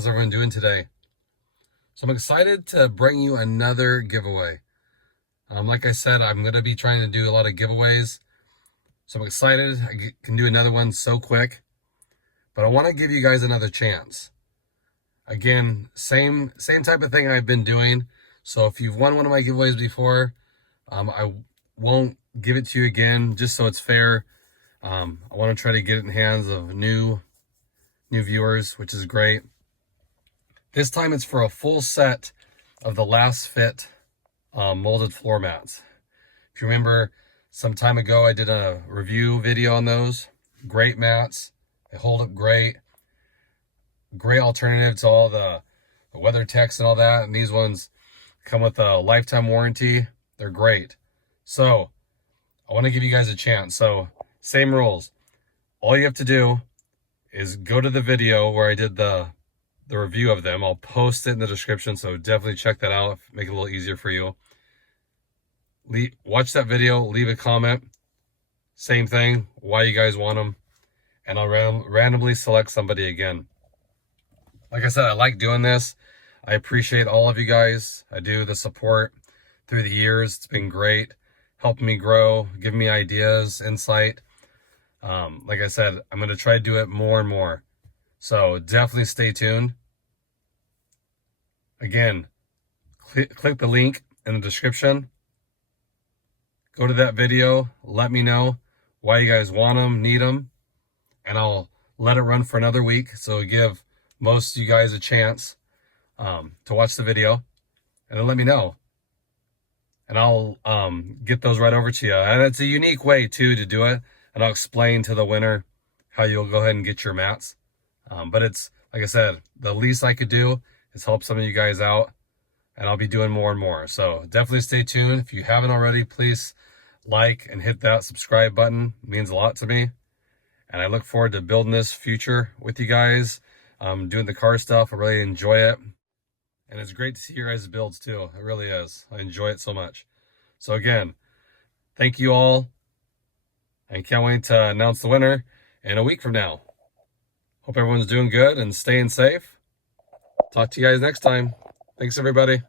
How's everyone doing today? So I'm excited to bring you another giveaway. Like I said, I'm going to be trying to do a lot of giveaways. So I'm excited I can do another one so quick. But I want to give you guys another chance. Again, same type of thing I've been doing. So if you've won one of my giveaways before, I won't give it to you again just so it's fair. I want to try to get it in the hands of new viewers, which is great. This time it's for a full set of the Last Fit molded floor mats. If you remember, some time ago I did a review video on those. Great mats. They hold up great. Great alternative to all the WeatherTechs and all that. And these ones come with a lifetime warranty. They're great. So I want to give you guys a chance. So same rules. All you have to do is go to the video where I did the review of them. I'll post it in the description, so definitely check that out. Make it a little easier for you. Watch that video, leave a comment. Same thing, why you guys want them. And I'll randomly select somebody again. Like I said, I like doing this. I appreciate all of you guys. I do the support through the years. It's been great. Helping me grow, giving me ideas, insight. Like I said, I'm going to try to do it more and more. So definitely stay tuned. Again, click the link in the description. Go to that video. Let me know why you guys want them, need them. And I'll let it run for another week. So give most of you guys a chance to watch the video. And then let me know. And I'll get those right over to you. And it's a unique way, too, to do it. And I'll explain to the winner how you'll go ahead and get your mats. But it's, like I said, the least I could do is help some of you guys out. And I'll be doing more and more. So definitely stay tuned. If you haven't already, please like and hit that subscribe button. It means a lot to me. And I look forward to building this future with you guys. Doing the car stuff. I really enjoy it. And it's great to see your guys' builds too. It really is. I enjoy it so much. So again, thank you all. And can't wait to announce the winner in a week from now. Hope everyone's doing good and staying safe. Talk to you guys next time. Thanks, everybody.